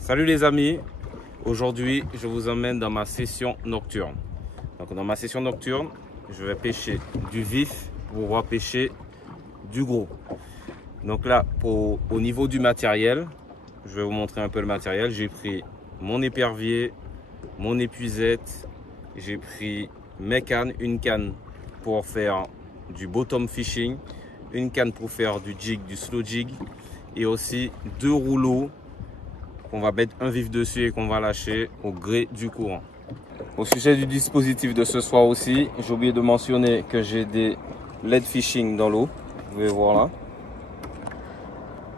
Salut les amis, aujourd'hui je vous emmène dans ma session nocturne. Donc dans ma session nocturne, je vais pêcher du vif pour pouvoir pêcher du gros. Donc là, au niveau du matériel, je vais vous montrer un peu le matériel. J'ai pris mon épervier, mon épuisette, j'ai pris mes cannes, une canne pour faire du bottom fishing, une canne pour faire du jig, du slow jig, et aussi 2 rouleaux qu'on va mettre un vif dessus et qu'on va lâcher au gré du courant. Au sujet du dispositif de ce soir aussi, j'ai oublié de mentionner que j'ai des LED fishing dans l'eau. Vous pouvez voir là.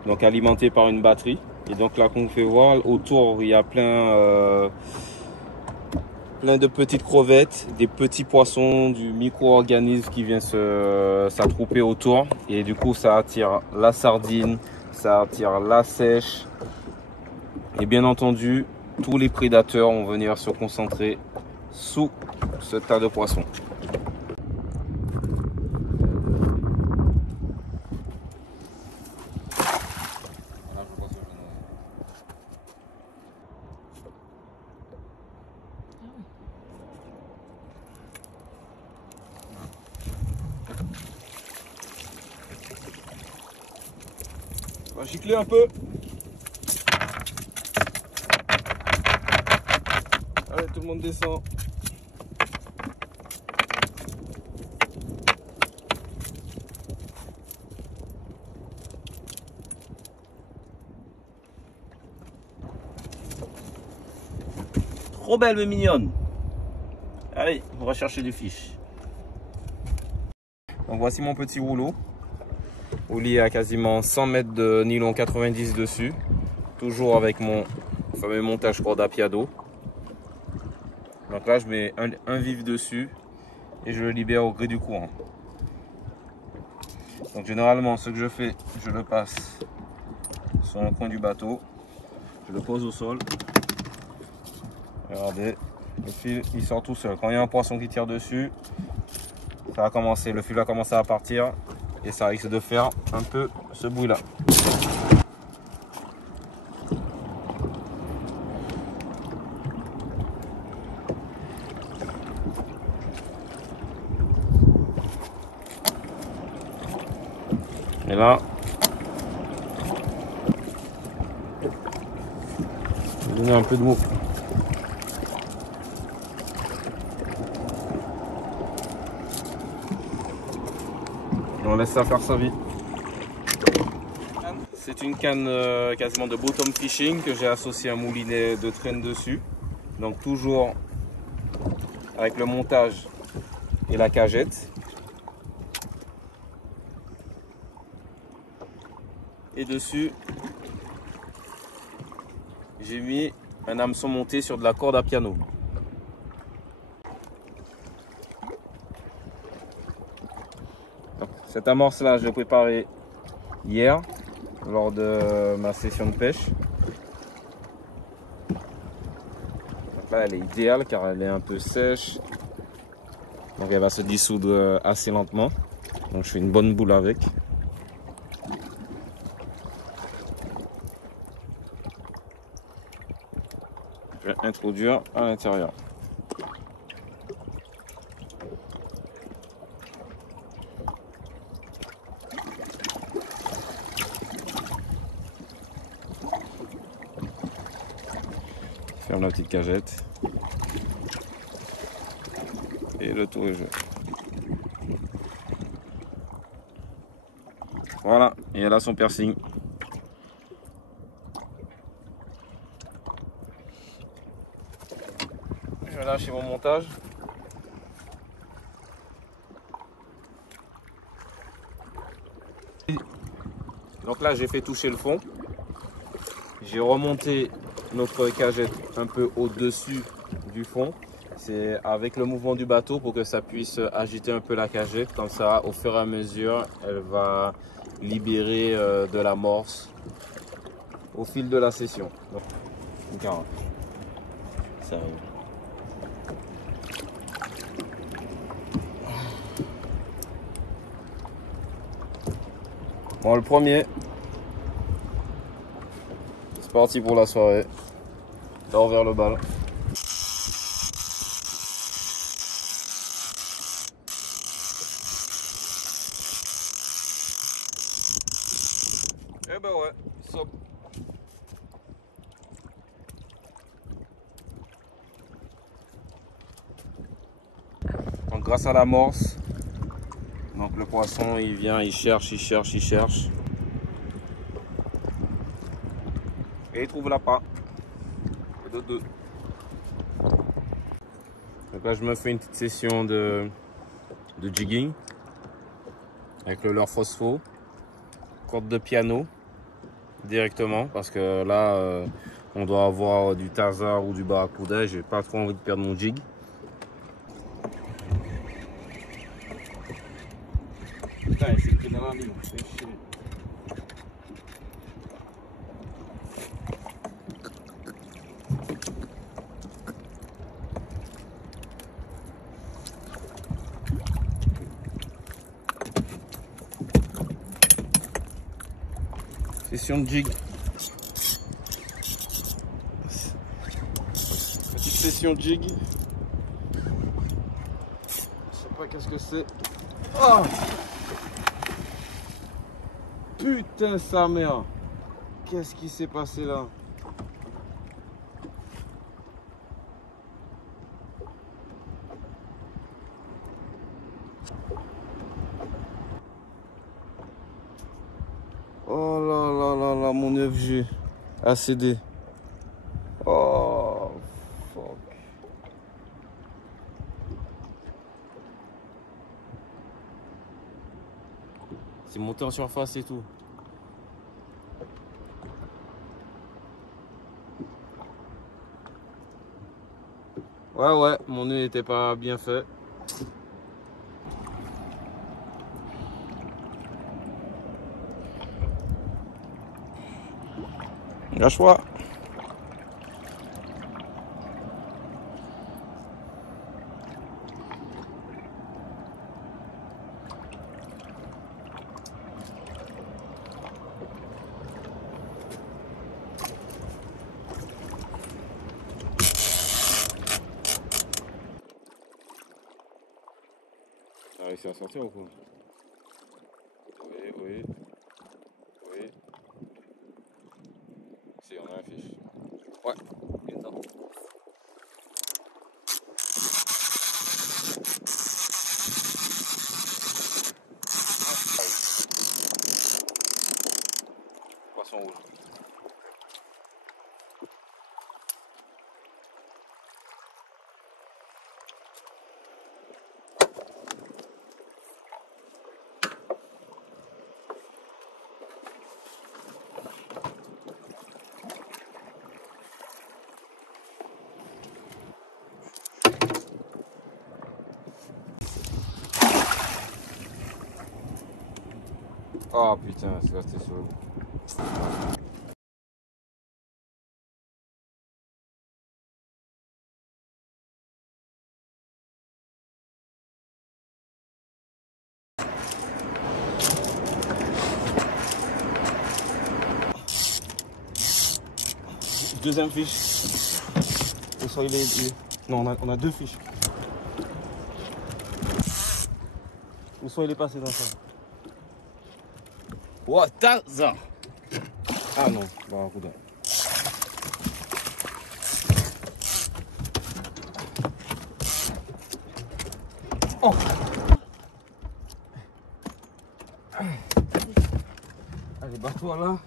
Donc alimenté par une batterie. Et donc là, comme vous pouvez voir, autour il y a plein de petites crevettes, des petits poissons, du micro-organisme qui vient s'attrouper autour. Et du coup, ça attire la sardine, ça attire la sèche. Et bien entendu, tous les prédateurs vont venir se concentrer sous ce tas de poissons. On va gicler un peu. Allez, tout le monde descend. Trop belle mais mignonne. Allez, on va chercher du fish. Donc voici mon petit rouleau. Roulis à quasiment 100 mètres de nylon 90 dessus. Toujours avec mon fameux montage corde à piado. Donc là, je mets un vif dessus et je le libère au gré du courant. Donc généralement, ce que je fais, je le passe sur le coin du bateau. Je le pose au sol. Regardez, le fil il sort tout seul. Quand il y a un poisson qui tire dessus, ça va commencer, le fil va commencer à partir et ça risque de faire un peu ce bruit là. Et là, je vais donner un peu de mou. On laisse ça faire sa vie. C'est une canne quasiment de bottom fishing que j'ai associé à un moulinet de traîne dessus. Donc toujours avec le montage et la cagette. Et dessus, j'ai mis un hameçon monté sur de la corde à piano. Donc, cette amorce là, je l'ai préparée hier lors de ma session de pêche. Donc là, elle est idéale car elle est un peu sèche. Donc elle va se dissoudre assez lentement. Donc je fais une bonne boule avec. Je vais introduire à l'intérieur. Ferme la petite cagette. Et le tour est joué. Voilà, et elle a son piercing. Je vais lâcher mon montage. Donc là, j'ai fait toucher le fond. J'ai remonté notre cagette un peu au-dessus du fond. C'est avec le mouvement du bateau pour que ça puisse agiter un peu la cagette. Comme ça, au fur et à mesure, elle va libérer de l'amorce au fil de la session. Donc, regarde. Sérieux. Bon, le premier. C'est parti pour la soirée. Dors vers le bal. Eh ben ouais, stop. Donc grâce à l'amorce, donc le poisson il vient, il cherche. Et il trouve l'appât. De deux. Donc là je me fais une petite session de jigging avec le leurre phospho, corde de piano directement parce que là on doit avoir du tarzan ou du barracuda et j'ai pas trop envie de perdre mon jig. Putain, il s'est pris dans la ligne, c'est chier. Session de jig. Petite session de jig. Je sais pas qu'est-ce que c'est. Oh putain sa mère. Qu'est-ce qui s'est passé là? Oh là là là là, mon 9G a cédé. Oh fuck. C'est monté en surface et tout. Ouais, mon nez n'était pas bien fait. Lâche-moi. T'as réussi à sortir ou quoi? Oui. Si, on a un fiche. Ouais, une temps. Poisson rouge. Oh putain, c'est resté sur le bout. Deuxième fiche. Ou soit il est... Non, on a deux fiches. Ou soit il est passé dans ça. What the... Ah non, barracuda. Oh. Allez, barre-toi là.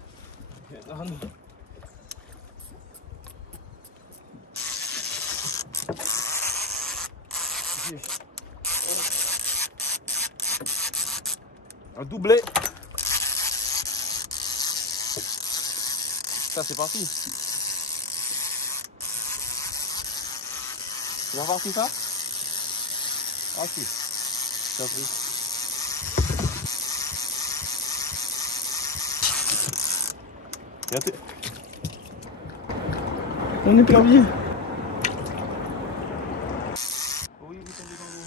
Un doublé. Ça c'est parti. Tu vas voir tout ça? Ah si. Ça pris. On est perdu. Oui, vous tombez dans l'eau.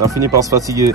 on finit par se fatiguer.